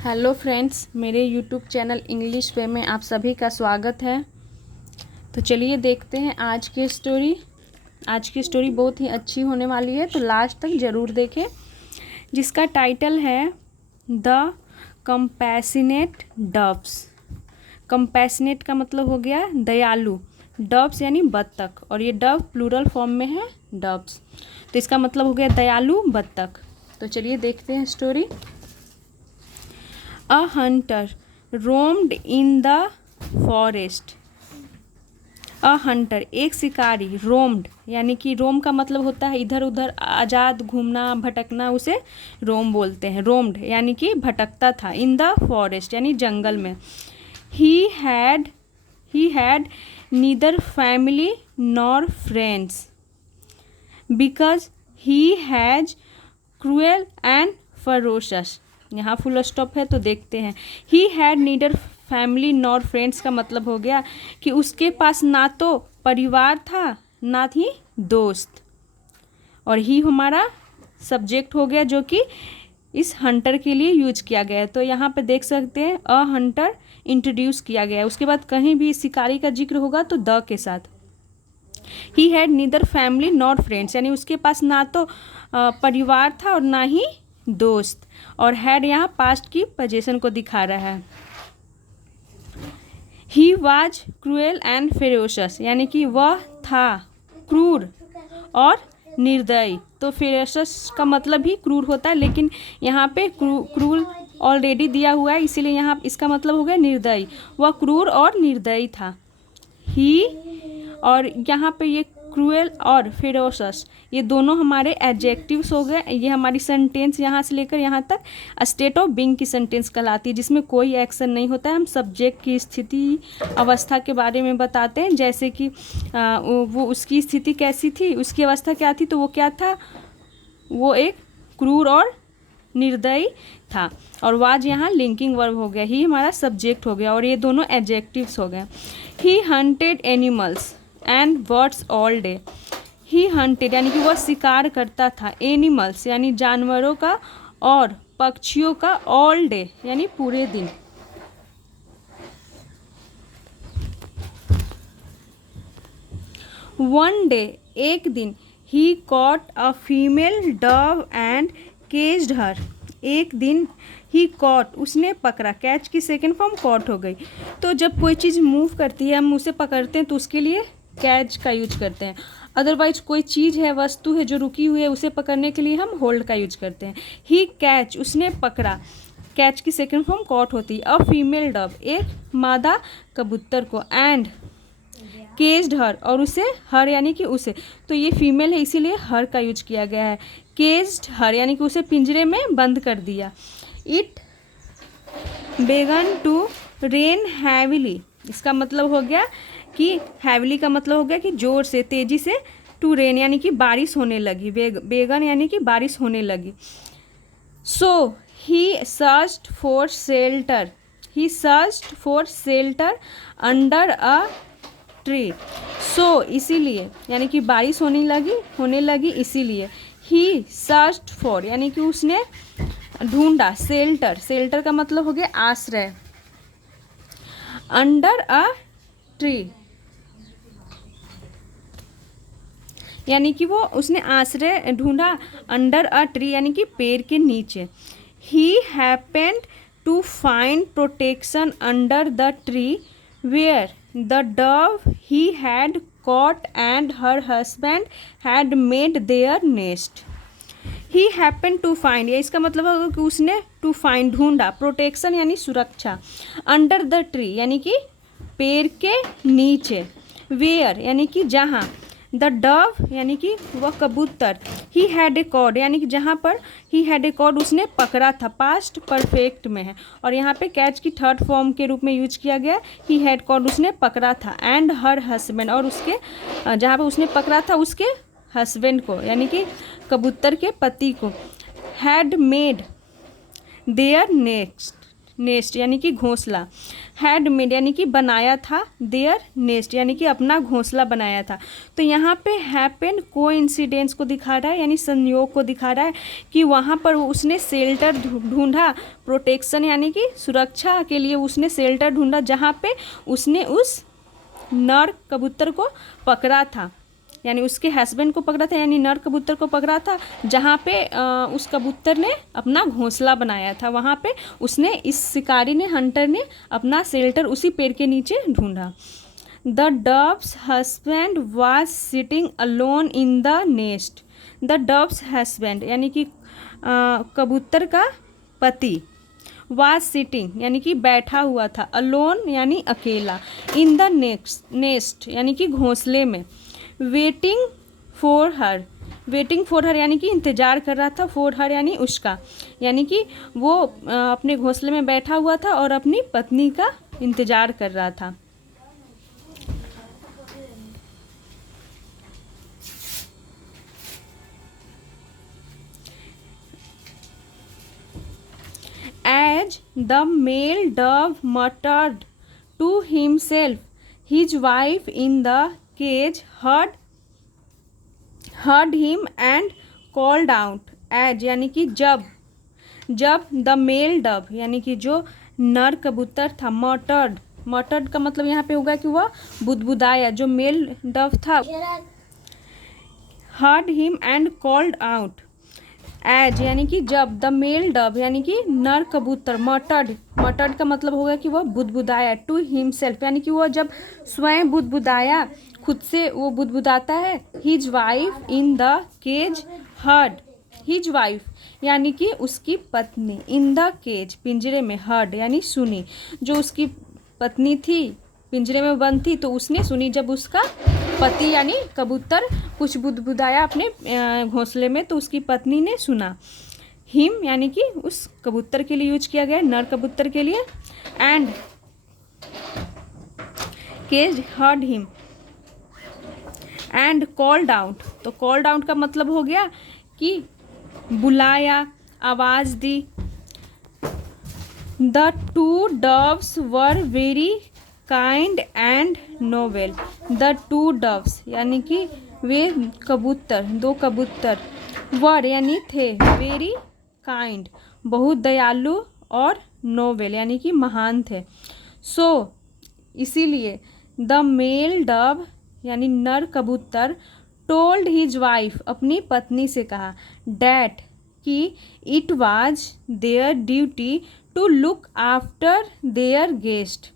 Hello friends, मेरे YouTube channel English वे में आप सभी का स्वागत है। तो चलिए देखते हैं आज की स्टोरी। आज की स्टोरी बहुत ही अच्छी होने वाली है, तो लास्ट तक ज़रूर देखें, जिसका टाइटल है द कंपैशनेट डव्स। कंपैशनेट का मतलब हो गया दयालु, डव्स यानी बत्तख, और ये डव प्लूरल फॉर्म में है डव्स, तो इसका मतलब हो गया दयालु बत्तख। तो चलिए देखते हैं story. A hunter roamed in the forest. A hunter एक शिकारी, roamed यानी कि रोम का मतलब होता है इधर उधर आज़ाद घूमना भटकना, उसे रोम बोलते हैं। रोम्ड यानी कि भटकता था। इन द फॉरेस्ट यानी जंगल में। he had neither family nor friends because he has cruel and ferocious। यहाँ फुल स्टॉप है तो देखते हैं। He had neither family nor friends का मतलब हो गया कि उसके पास ना तो परिवार था ना ही दोस्त, और ही हमारा सब्जेक्ट हो गया जो कि इस हंटर के लिए यूज किया गया है। तो यहाँ पे देख सकते हैं अ हंटर इंट्रोड्यूस किया गया है, उसके बाद कहीं भी शिकारी का जिक्र होगा तो द के साथ। He had neither family nor friends यानी उसके पास ना तो परिवार था और ना ही दोस्त, और हैड यहाँ पास्ट की पोजीशन को दिखा रहा है। ही वाज क्रूएल एंड फेरोशस यानी कि वह था क्रूर और निर्दयी। तो फेरोशस का मतलब ही क्रूर होता है, लेकिन यहाँ पे क्रूर ऑलरेडी दिया हुआ है, इसीलिए यहाँ इसका मतलब हो गया निर्दयी। वह क्रूर और निर्दयी था। ही, और यहाँ पे ये क्रूएल और फेरोशस ये दोनों हमारे एडजेक्टिव्स हो गए। ये हमारी सेंटेंस यहाँ से लेकर यहाँ तक स्टेट ऑफ बीइंग की सेंटेंस कहलाती है, जिसमें कोई एक्शन नहीं होता है। हम सब्जेक्ट की स्थिति अवस्था के बारे में बताते हैं, जैसे कि वो उसकी स्थिति कैसी थी, उसकी अवस्था क्या थी, तो वो क्या था, वो एक क्रूर और निर्दयी था। और वाज यहाँ लिंकिंग वर्ब हो गया, ही हमारा सब्जेक्ट हो गया, और ये दोनों एडजेक्टिव्स हो गए। He hunted animals and birds all day. He hunted यानी कि वह शिकार करता था, एनिमल्स यानी जानवरों का और पक्षियों का, ऑल डे यानी पूरे दिन। वन डे एक दिन, he caught a female dove and caged her. एक दिन ही कॉट उसने पकड़ा, कैच की सेकेंड फॉर्म कॉट हो गई। तो जब कोई चीज़ मूव करती है हम उसे पकड़ते हैं तो उसके लिए कैच का यूज करते हैं। अदरवाइज कोई चीज़ है, वस्तु है जो रुकी हुई है, उसे पकड़ने के लिए हम होल्ड का यूज करते हैं। ही कैच उसने पकड़ा, कैच की सेकेंड फॉर्म कॉट होती है। अ फीमेल डव एक मादा कबूतर को, एंड केज्ड हर और उसे, हर यानी कि उसे, तो ये फीमेल है इसीलिए हर का यूज किया गया है। केज्ड हर यानी कि उसे पिंजरे में बंद कर दिया। इट बेगन टू रेन हैविली, इसका मतलब हो गया कि हैविली का मतलब हो गया कि जोर से, तेजी से, टू रेन यानी कि बारिश होने लगी, बेगन यानी कि बारिश होने लगी। So he searched for shelter, he searched for shelter under a tree. So इसीलिए यानी कि बारिश होने लगी इसीलिए। ही सर्च्ड फॉर यानी कि उसने ढूंढा, शेल्टर, शेल्टर का मतलब हो गया आश्रय, अंडर अ ट्री यानी कि वो उसने आश्रय ढूंढा, अंडर अ ट्री यानी कि पेड़ के नीचे। He happened to find protection under the tree where the dove he had caught and her husband had made their nest। He happen to find, या इसका मतलब होगा कि उसने टू फाइंड ढूंढा, प्रोटेक्शन यानी सुरक्षा, अंडर द ट्री यानी कि पेड़ के नीचे, वेयर यानी कि जहाँ, द डव यानी कि वह कबूतर, ही हैड ए कॉड यानी कि जहाँ पर, ही हैड ए कॉड उसने पकड़ा था, पास्ट परफेक्ट में है, और यहाँ पे कैच की थर्ड फॉर्म के रूप में यूज किया गया। ही हैड कॉड उसने पकड़ा था, एंड हर हस्बैंड और उसके, जहाँ पर उसने पकड़ा था उसके हस्बैंड को यानी कि कबूतर के पति को, हैड मेड देयर नेस्ट यानी कि घोंसला, हैड मेड यानी कि बनाया था, देयर नेस्ट यानी कि अपना घोंसला बनाया था। तो यहाँ पे हैपेंड कोइंसिडेंस को दिखा रहा है यानी संयोग को दिखा रहा है कि वहाँ पर उसने शेल्टर ढूंढा, प्रोटेक्शन यानी कि सुरक्षा के लिए उसने शेल्टर ढूंढा जहाँ पे उसने उस नर कबूतर को पकड़ा था, यानी उसके हस्बैंड को पकड़ा था, यानी नर कबूतर को पकड़ा था जहाँ पे उस कबूतर ने अपना घोंसला बनाया था। वहाँ पे उसने, इस शिकारी ने, हंटर ने अपना शेल्टर उसी पेड़ के नीचे ढूंढा। The doves husband was sitting alone in the nest. The doves husband यानी कि कबूतर का पति, वाज सिटिंग यानी कि बैठा हुआ था, अलोन यानी अकेला, इन द नेस्ट यानी कि घोंसले में, वेटिंग फॉर हर यानी कि इंतज़ार कर रहा था, फॉर हर यानी उसका, यानी कि वो अपने घोंसले में बैठा हुआ था और अपनी पत्नी का इंतज़ार कर रहा था। As the male dove muttered to himself, his wife in the cage heard him and called out. As यानी कि जब द मेल डव यानी कि जो नर कबूतर था, मटर्ड का मतलब यहाँ पे होगा कि वह बुदबुदाया, जो मेल डव था, heard him and called out. As यानी कि जब, द मेल डव यानी कि नर कबूतर, मटर्ड का मतलब होगा कि वह बुदबुदाया, टू हिमसेल्फ यानी कि वह जब स्वयं बुदबुदाया, खुद से वो बुदबुदाता है, his wife in the cage heard, his wife यानी कि उसकी पत्नी, इन द केज पिंजरे में, हर्ड यानी सुनी, जो उसकी पत्नी थी पिंजरे में बंद थी तो उसने सुनी जब उसका पति यानी कबूतर कुछ बुदबुदाया अपने घोंसले में तो उसकी पत्नी ने सुना। हिम यानी कि उस कबूतर के लिए यूज किया गया, नर कबूतर के लिए, and cage heard him and called out. तो कॉल्ड आउट का मतलब हो गया कि बुलाया, आवाज़ दी। The two doves were very kind and noble. The two doves यानी कि वे कबूतर, दो कबूतर, वर यानी थे, वेरी काइंड बहुत दयालु, और नोवेल यानी कि महान थे। सो इसीलिए द मेल डव यानी नर कबूतर टोल्ड हिज वाइफ अपनी पत्नी से कहा, डैट कि it was their duty to look after their guest.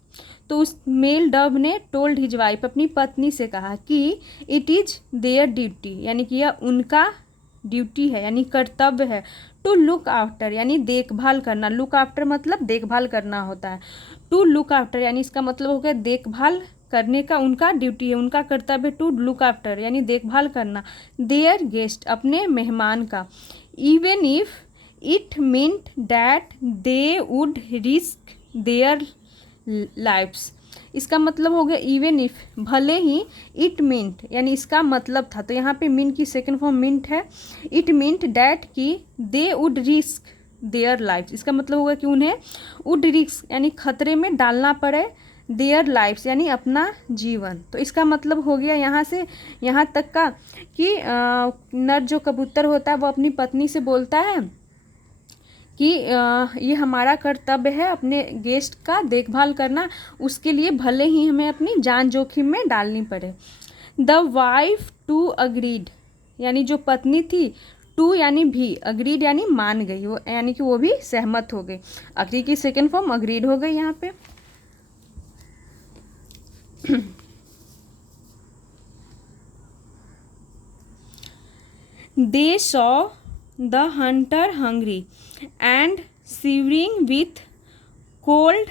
तो उस मेल डव ने टोल्ड हिज वाइफ अपनी पत्नी से कहा कि इट इज़ देयर ड्यूटी यानी कि यह उनका ड्यूटी है यानी कर्तव्य है, टू लुक आफ्टर यानी देखभाल करना, लुक आफ्टर मतलब देखभाल करना होता है, टू लुक आफ्टर यानी इसका मतलब हो गया देखभाल करने का उनका ड्यूटी है, उनका कर्तव्य, टू लुक आफ्टर यानी देखभाल करना, देयर गेस्ट अपने मेहमान का, even if it meant that they would risk their lives. इसका मतलब हो गया इवन इफ, भले ही, इट मींट यानी इसका मतलब था, तो यहाँ पे मींट की सेकंड फॉर्म मींट है, इट मींट डैट कि they would risk their lives, इसका मतलब होगा कि उन्हें वुड रिस्क यानी खतरे में डालना पड़े, देयर लाइफ्स यानी अपना जीवन। तो इसका मतलब हो गया यहाँ से यहाँ तक का कि नर जो कबूतर होता है वो अपनी पत्नी से बोलता है कि ये हमारा कर्तव्य है अपने गेस्ट का देखभाल करना, उसके लिए भले ही हमें अपनी जान जोखिम में डालनी पड़े। द वाइफ टू अग्रीड यानी जो पत्नी थी, टू यानी भी, अग्रीड यानी मान गई, वो यानी कि वो भी सहमत हो गई, अग्री की सेकेंड फॉर्म अग्रीड हो गई यहाँ पे। They saw the hunter hungry and shivering with cold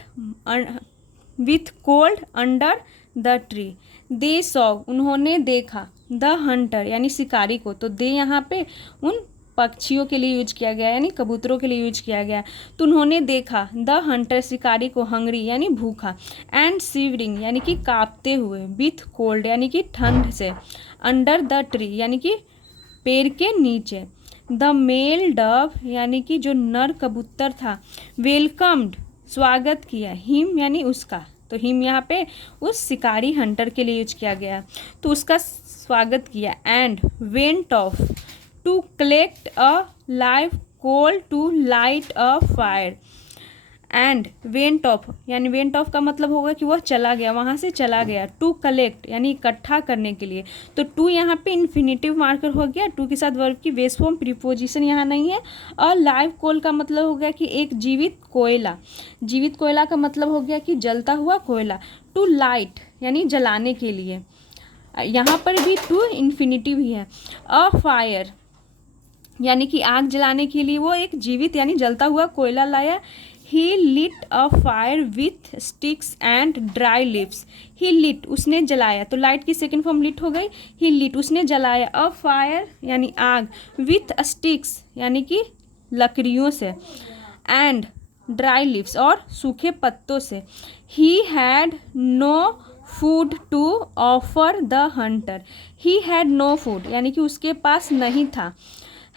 under the tree. They saw उन्होंने देखा, the hunter यानी शिकारी को, तो दे यहाँ पे उन पक्षियों के लिए यूज किया गया यानी कबूतरों के लिए यूज किया गया। तो उन्होंने देखा, द हंटर शिकारी को, हंगरी यानी भूखा, एंड शिवरिंग यानी कि कांपते हुए, विथ कोल्ड यानी कि ठंड से, अंडर द ट्री यानी कि पेड़ के नीचे। द मेल डव यानी कि जो नर कबूतर था, वेलकम्ड स्वागत किया, हिम यानी उसका, तो हिम यहाँ पे उस शिकारी हंटर के लिए यूज किया गया, तो उसका स्वागत किया। And went off to collect a live coal to light a fire. And went off यानी वेंट ऑफ का मतलब होगा कि वह चला गया, वहाँ से चला गया। टू कलेक्ट यानी इकट्ठा करने के लिए, तो टू यहाँ पे इन्फिनेटिव मार्कर हो गया, टू के साथ वर्ब की बेस फॉर्म प्रीपोजिशन यहाँ नहीं है। और लाइव कोल का मतलब हो गया कि एक जीवित कोयला, जीवित कोयला का मतलब हो गया कि जलता हुआ कोयला। टू लाइट यानी जलाने के लिए, यहाँ पर भी टू इन्फिनिटिव ही है। अ फायर यानी कि आग जलाने के लिए वो एक जीवित यानी जलता हुआ कोयला लाया। He lit a fire with sticks and dry leaves. He lit उसने जलाया, तो लाइट की सेकेंड फॉर्म lit हो गई। He lit उसने जलाया, a fire यानी आग, with sticks यानी कि लकड़ियों से, and dry leaves और सूखे पत्तों से। He had no food to offer the hunter. He had no food यानी कि उसके पास नहीं था।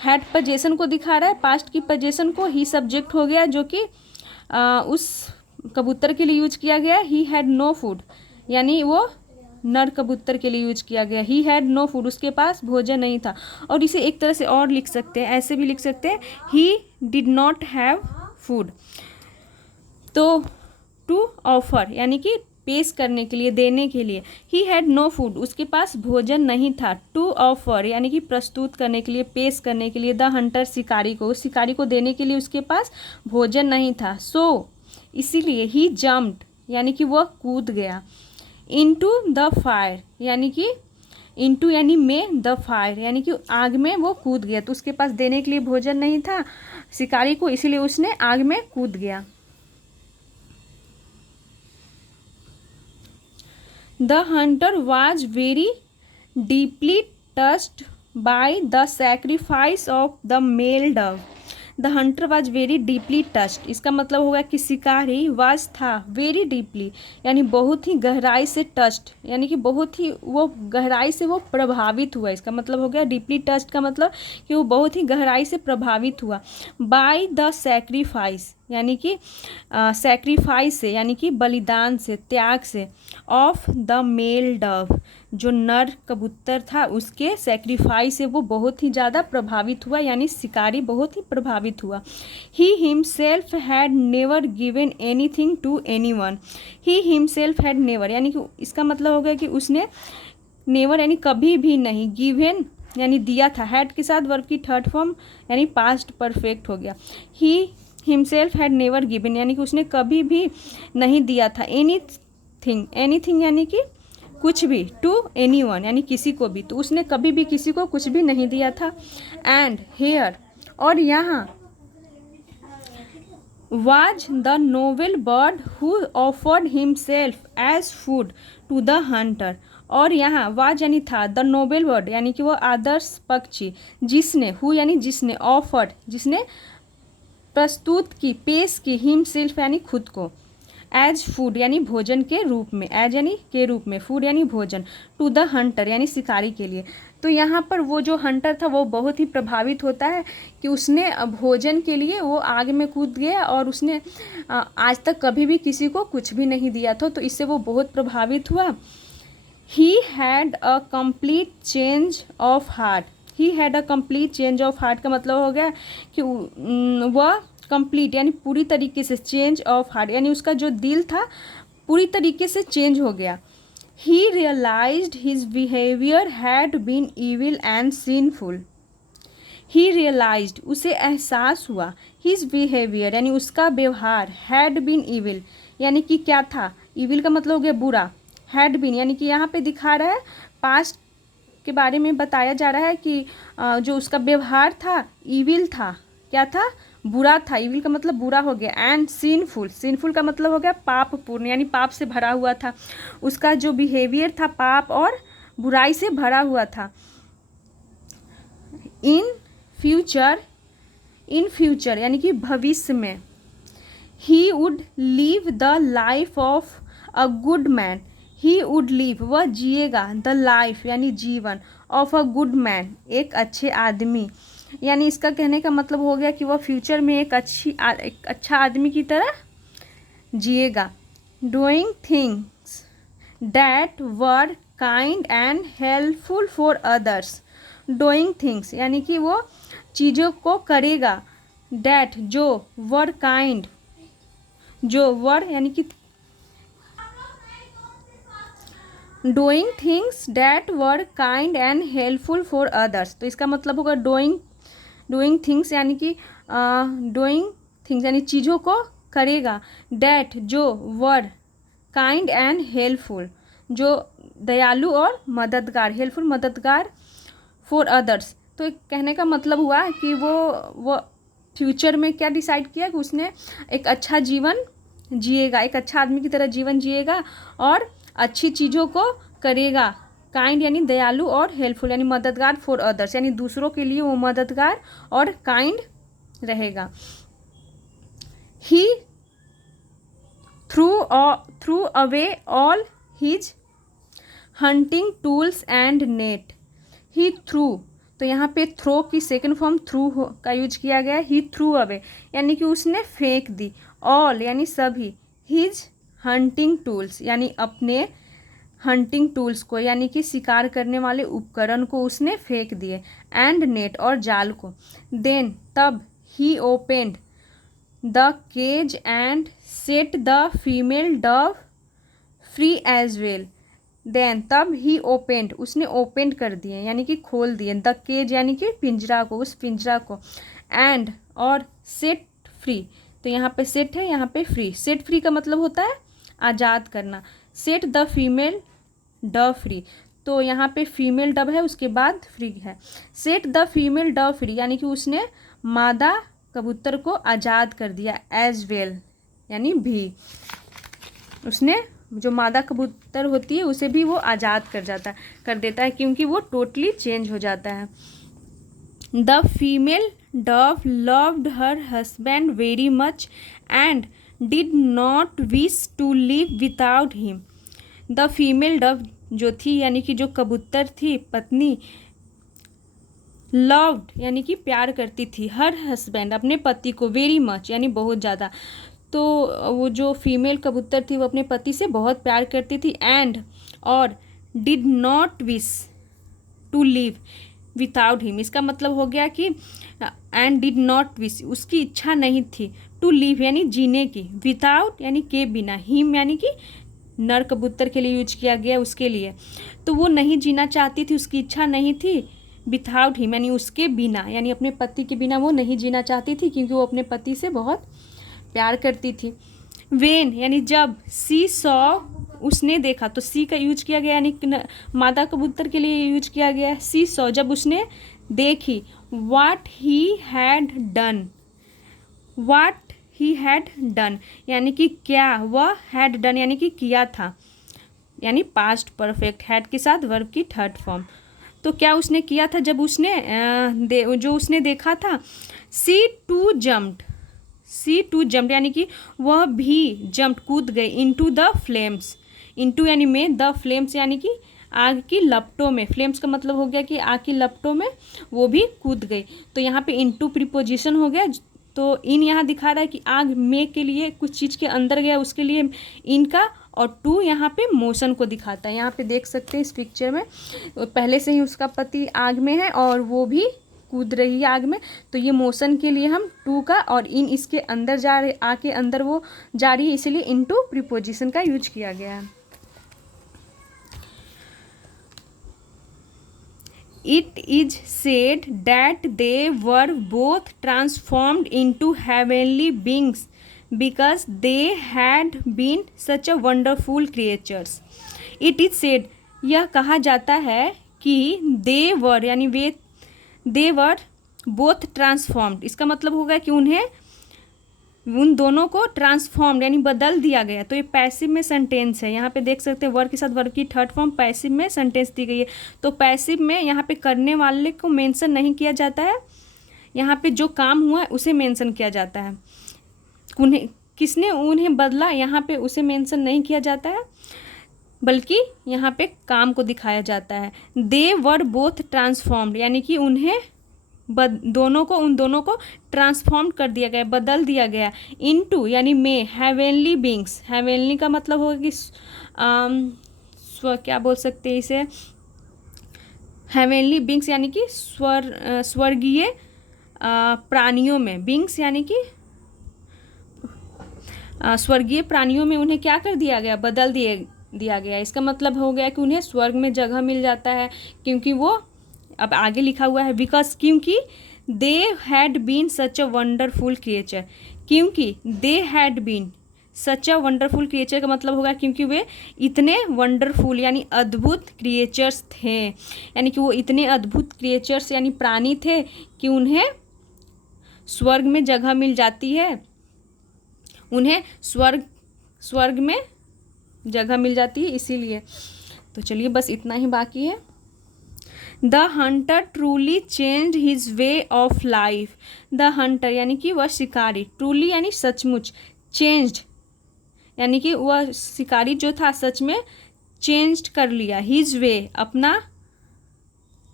हैड पोजेशन को दिखा रहा है, पास्ट की पोजेशन को ही सब्जेक्ट हो गया जो कि उस कबूतर के लिए यूज किया गया। ही हैड नो फूड यानी वो नर कबूतर के लिए यूज किया गया। ही हैड नो फूड उसके पास भोजन नहीं था। और इसे एक तरह से और लिख सकते हैं, ऐसे भी लिख सकते हैं, he did not have food. तो टू ऑफर यानी कि पेश करने के लिए, देने के लिए। ही हैड नो फूड उसके पास भोजन नहीं था। टू ऑफर यानी कि प्रस्तुत करने के लिए, पेश करने के लिए। द हंटर शिकारी को, उस शिकारी को देने के लिए उसके पास भोजन नहीं था। सो इसीलिए ही जम्प्ड यानी कि वह कूद गया। इनटू द फायर यानी कि इनटू यानी में, द फायर यानी कि आग में वो कूद गया, तो उसके पास देने के लिए भोजन नहीं था शिकारी को, इसीलिए उसने आग में कूद गया। The hunter was very deeply touched by the sacrifice of the male dove. The hunter was very deeply touched इसका मतलब होगा कि शिकारी was था very deeply यानी बहुत ही गहराई से touched यानी कि बहुत ही वो गहराई से वो प्रभावित हुआ। इसका मतलब हो गया deeply touched का मतलब कि वो बहुत ही गहराई से प्रभावित हुआ। by the sacrifice यानी कि सैक्रिफाइस से यानी कि बलिदान से, त्याग से। ऑफ द मेल डव जो नर कबूतर था उसके सैक्रिफाइस से वो बहुत ही ज़्यादा प्रभावित हुआ यानी शिकारी बहुत ही प्रभावित हुआ। He himself had never given anything to anyone. He himself had never यानी कि इसका मतलब हो गया कि उसने नेवर यानी कभी भी नहीं, गिवन यानी दिया था, हैड के साथ वर्ब की थर्ड फॉर्म यानी पास्ट परफेक्ट हो गया। ही हिमसेल्फ हैड नेवर गिवन यानी कि उसने कभी भी नहीं दिया था। एनीथिंग, एनीथिंग यानी कि कुछ भी, टू एनीवन यानी किसी को भी, तो उसने कभी भी किसी को कुछ भी नहीं दिया था। एंड हेयर और यहाँ was the noble bird who offered himself as food to the hunter। और यहाँ was यानी था, द नोबेल बर्ड यानी कि वो आदर्श पक्षी, जिसने, हु यानी जिसने, ऑफर्ड जिसने प्रस्तुत की, पेश की, हिमसेल्फ यानी खुद को, एज फूड यानी भोजन के रूप में, एज यानी के रूप में, फूड यानी भोजन, टू द हंटर यानी शिकारी के लिए। तो यहाँ पर वो जो हंटर था वो बहुत ही प्रभावित होता है कि उसने भोजन के लिए वो आग में कूद गया और उसने आज तक कभी भी किसी को कुछ भी नहीं दिया था, तो इससे वो बहुत प्रभावित हुआ। He had a complete change of heart. He had a complete change of heart का मतलब हो गया कि वह कंप्लीट यानी पूरी तरीके से, चेंज ऑफ हार्ट यानी उसका जो दिल था पूरी तरीके से चेंज हो गया। He realised his behaviour had been evil and sinful. He realised उसे एहसास हुआ, हिज बिहेवियर यानी उसका व्यवहार, हैड बीन इविल यानी कि क्या था, इविल का मतलब हो गया बुरा, हैड बीन यानी कि यहाँ पे दिखा रहा है पास्ट के बारे में बताया जा रहा है कि जो उसका व्यवहार था इविल था, क्या था, बुरा था, इविल का मतलब बुरा हो गया। एंड सिनफुल, सिनफुल का मतलब हो गया पापपूर्ण यानी पाप से भरा हुआ था, उसका जो बिहेवियर था पाप और बुराई से भरा हुआ था। इन फ्यूचर यानी कि भविष्य में, he would leave the life of a good man. He would leave वह जिएगा, द लाइफ यानी जीवन, ऑफ अ गुड मैन एक अच्छे आदमी, यानी इसका कहने का मतलब हो गया कि वह फ्यूचर में एक अच्छा आदमी की तरह जिएगा। Doing things that were kind and helpful for others. Doing things यानी कि वो चीज़ों को करेगा, डैट जो, वर काइंड जो, वर यानी कि doing things that were kind and helpful for others. तो इसका मतलब होगा डूइंग थिंग्स यानी कि डूइंग थिंग्स यानी चीज़ों को करेगा, डैट जो, वर काइंड एंड हेल्पफुल जो दयालु और मददगार, हेल्पफुल मददगार, फॉर अदर्स। तो एक कहने का मतलब हुआ कि वो फ्यूचर में क्या डिसाइड किया कि उसने एक अच्छा जीवन जिएगा, एक अच्छा आदमी की तरह जीवन जिएगा और अच्छी चीज़ों को करेगा। काइंड यानी दयालु और हेल्पफुल यानी मददगार, फॉर अदर्स यानी दूसरों के लिए वो मददगार और काइंड रहेगा। He threw away all his hunting tools and net. He threw, तो यहाँ पे थ्रो की सेकेंड फॉर्म थ्रू का यूज किया गया है। ही थ्रू अवे यानी कि उसने फेंक दी, ऑल यानी सभी, हिज हंटिंग टूल्स यानी अपने हंटिंग टूल्स को यानी कि शिकार करने वाले उपकरण को उसने फेंक दिए, एंड नेट और जाल को। देन तब, he opened the cage and set the female dove free as well. Then तब, ही ओपेंड उसने ओपेंड कर दिए यानी कि खोल दिए, द केज यानी कि पिंजरा को, उस पिंजरा को, एंड और सेट फ्री, तो यहाँ पे सेट है, यहाँ पे फ्री। सेट फ्री का मतलब होता है आज़ाद करना। Set the female dove free, तो यहाँ पे फीमेल डव है उसके बाद फ्री है। Set the female dove free यानी कि उसने मादा कबूतर को आज़ाद कर दिया, एज वेल यानी भी, उसने जो मादा कबूतर होती है उसे भी वो आज़ाद कर देता है क्योंकि वो टोटली चेंज हो जाता है। The female dove loved her husband very much and did not wish to live without him. The female dove जो थी यानी कि जो कबूतर थी पत्नी, लव्ड यानी कि प्यार करती थी, हर हस्बैंड अपने पति को, वेरी मच यानी बहुत ज़्यादा, तो वो जो फीमेल कबूतर थी वो अपने पति से बहुत प्यार करती थी, एंड और did not wish to live without him, इसका मतलब हो गया कि एंड डिड नॉट विश उसकी इच्छा नहीं थी, टू लिव यानी जीने की, विदाउट यानी के बिना, हिम यानी कि नर कबूतर के लिए यूज किया गया उसके लिए, तो वो नहीं जीना चाहती थी, उसकी इच्छा नहीं थी, विदाउट हिम यानी उसके बिना, यानी अपने पति के बिना वो नहीं जीना चाहती थी क्योंकि वो अपने पति से बहुत प्यार करती थी। वेन यानी जब, सी सॉ उसने देखा, तो सी का यूज किया गया यानी मादा कबूतर के लिए यूज किया गया है। सी सॉ जब उसने देखी, what he had done, what he had done यानी कि क्या वह हैड डन यानी कि किया था, यानी पास्ट परफेक्ट, हैड के साथ वर्ब की थर्ड फॉर्म। तो क्या उसने किया था जब उसने जो उसने देखा था, सी टू जम्प्ड यानी कि वह भी जम्प्ड कूद गई, इनटू द फ्लेम्स, इनटू यानी में, द फ्लेम्स यानी कि आग की लपटों में, फ्लेम्स का मतलब हो गया कि आग की लपटों में वो भी कूद गई, तो यहाँ पे इनटू प्रीपोजिशन हो गया, तो इन यहाँ दिखा रहा है कि आग में के लिए कुछ चीज़ के अंदर गया उसके लिए इनका, और टू यहाँ पे मोशन को दिखाता है। यहाँ पे देख सकते हैं इस पिक्चर में पहले से ही उसका पति आग में है और वो भी कूद रही है आग में, तो ये मोशन के लिए हम टू का और इन इसके अंदर जा रहे, आके अंदर वो जा रही है, इसीलिए इनटू प्रीपोजिशन का यूज किया गया है। It is said that they were both transformed into heavenly beings because they had been such a wonderful creatures. It is said यह कहा जाता है कि दे वर यानी वे, दे वर बोथ ट्रांसफॉर्म्ड, इसका मतलब होगा कि उन दोनों को ट्रांसफॉर्म्ड यानी बदल दिया गया, तो ये पैसिव में सेंटेंस है। यहाँ पे देख सकते हैं वर्ब के साथ वर्ब की थर्ड फॉर्म पैसिव में सेंटेंस दी गई है, तो पैसिव में यहाँ पे करने वाले को मेंशन नहीं किया जाता है, यहाँ पे जो काम हुआ है उसे मेंशन किया जाता है, किसने उन्हें बदला यहाँ पे उसे मेंशन नहीं किया जाता है, बल्कि यहाँ पे काम को दिखाया जाता है। दे वर बोथ ट्रांसफॉर्म्ड यानी कि उन्हें उन दोनों को ट्रांसफॉर्म कर दिया गया, बदल दिया गया इनटू यानी में हेवनली बींग्स। हेवनली का मतलब होगा कि क्या बोल सकते हैं इसे, हेवनली बींग्स यानी कि स्वर्गीय प्राणियों में, बींग्स यानी कि स्वर्गीय प्राणियों में उन्हें क्या कर दिया गया, बदल दिया गया। इसका मतलब हो गया कि उन्हें स्वर्ग में जगह मिल जाता है, क्योंकि वो अब आगे लिखा हुआ है बिकॉज क्योंकि they had been such a wonderful creature. क्योंकि they had been such a wonderful creature का मतलब होगा क्योंकि वे इतने वंडरफुल यानी अद्भुत क्रिएचर्स थे, यानी कि वो इतने अद्भुत क्रिएचर्स यानी प्राणी थे कि उन्हें स्वर्ग में जगह मिल जाती है, उन्हें स्वर्ग में जगह मिल जाती है इसीलिए। तो चलिए बस इतना ही बाकी है। The Hunter truly change his way of life. The Hunter यानी कि वह शिकारी, ट्रूली यानी सचमुच, चेंज्ड यानी कि वह शिकारी जो था सच में चेंज्ड कर लिया, हिज वे अपना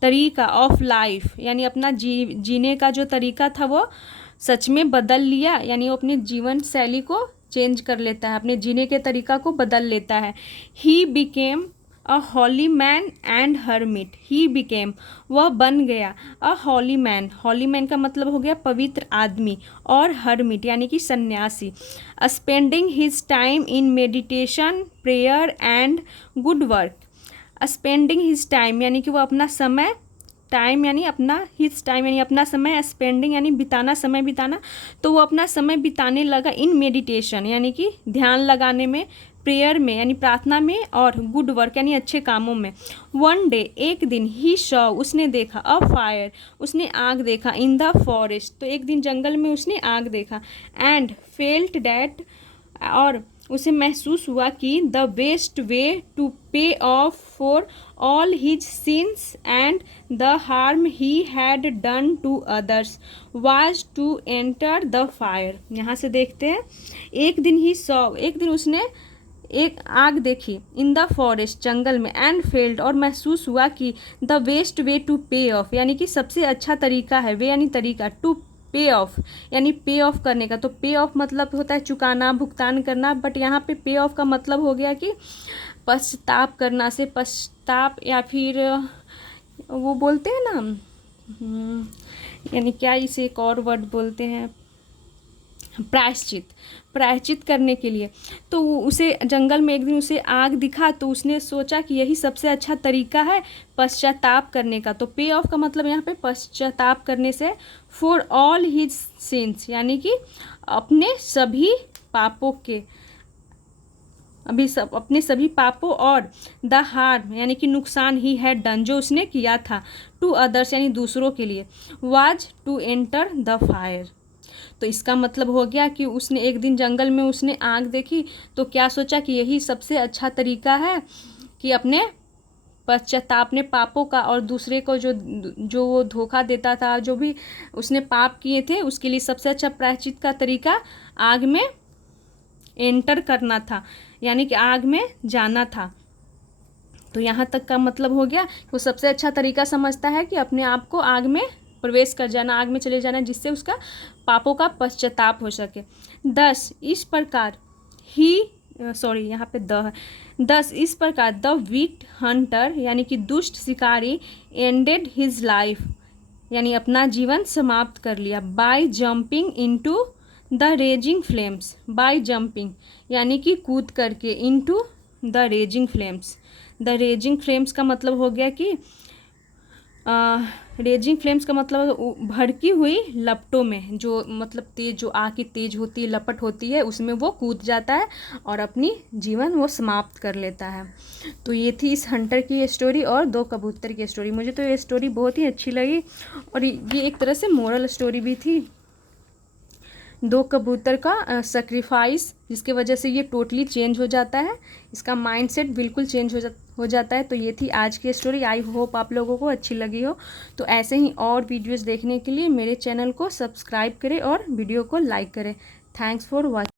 तरीका, ऑफ लाइफ यानी अपना जीने का जो तरीका था वो सच में बदल लिया, यानी वो अपने जीवन शैली को चेंज कर लेता है, अपने जीने के तरीका को बदल लेता है। He became a holy man and hermit. He became वह बन गया, अ हॉली मैन, हॉली मैन का मतलब हो गया पवित्र आदमी, और हर्मिट यानी कि सन्यासी। Spending his time in meditation, prayer and good work. Spending his time यानी कि वो अपना समय, टाइम यानी अपना, हिज टाइम यानी अपना समय, स्पेंडिंग यानी बिताना, समय बिताना, तो वो अपना समय बिताने लगा इन मेडिटेशन यानी कि ध्यान लगाने में, प्रेयर में यानी प्रार्थना में, और गुड वर्क यानी अच्छे कामों में। वन डे एक दिन, ही सॉ उसने देखा, अ फायर उसने आग देखा, इन द फॉरेस्ट तो एक दिन जंगल में उसने आग देखा, एंड फेल्ट डैट और उसे महसूस हुआ कि the best way to pay off for all his sins and the harm he had done to others was to enter the fire. यहाँ से देखते हैं, एक दिन ही सॉ एक दिन उसने एक आग देखी, इन द फॉरेस्ट जंगल में, एंड फेल्ड और महसूस हुआ कि the best way to pay of यानी कि सबसे अच्छा तरीका है, वे यानी तरीका, टू पे ऑफ यानी पे ऑफ करने का। तो पे ऑफ मतलब होता है चुकाना, भुगतान करना, बट यहाँ पे पे ऑफ का मतलब हो गया कि पश्चाताप करना, से पश्चाताप, या फिर वो बोलते हैं ना यानी क्या, इसे एक और वर्ड बोलते हैं, प्रायश्चित करने के लिए। तो उसे जंगल में एक दिन उसे आग दिखा, तो उसने सोचा कि यही सबसे अच्छा तरीका है पश्चाताप करने का। तो पे ऑफ का मतलब यहाँ पे पश्चाताप करने से, फॉर ऑल हिज सिंस यानी कि अपने सभी पापों के, अपने सभी पापों, और द हार्म यानी कि नुकसान, ही हैड डन जो उसने किया था, टू अदर्स यानी दूसरों के लिए, was to enter the fire. तो इसका मतलब हो गया कि उसने एक दिन जंगल में उसने आग देखी, तो क्या सोचा कि यही सबसे अच्छा तरीका है कि अपने पश्चाताप, अपने पापों का, और दूसरे को जो वो धोखा देता था, जो भी उसने पाप किए थे, उसके लिए सबसे अच्छा प्रायश्चित का तरीका आग में एंटर करना था, यानी कि आग में जाना था। तो यहाँ तक का मतलब हो गया, वो सबसे अच्छा तरीका समझता है कि अपने आप को आग में प्रवेश कर जाना, आग में चले जाना, जिससे उसका पापों का पश्चाताप हो सके। 10 इस प्रकार यहाँ पे है। 10 इस प्रकार द विक्ड हंटर यानी कि दुष्ट शिकारी एंडेड हिज लाइफ यानी अपना जीवन समाप्त कर लिया, by jumping into the raising flames. By jumping यानी कि कूद करके, into the raising flames. The raising flames का मतलब हो गया कि रेजिंग फ्लेम्स का मतलब भड़की हुई लपटों में, जो मतलब तेज, जो आग की तेज होती है, लपट होती है, उसमें वो कूद जाता है और अपनी जीवन वो समाप्त कर लेता है। तो ये थी इस हंटर की स्टोरी और 2 कबूतर की स्टोरी। मुझे तो ये स्टोरी बहुत ही अच्छी लगी, और ये एक तरह से मोरल स्टोरी भी थी। 2 कबूतर का सेक्रीफाइस, जिसके वजह से ये टोटली चेंज हो जाता है, इसका माइंडसेट बिल्कुल चेंज हो जाता है। तो ये थी आज की स्टोरी। आई होप आप लोगों को अच्छी लगी हो। तो ऐसे ही और वीडियोस देखने के लिए मेरे चैनल को सब्सक्राइब करें और वीडियो को लाइक करें। Thanks for watching.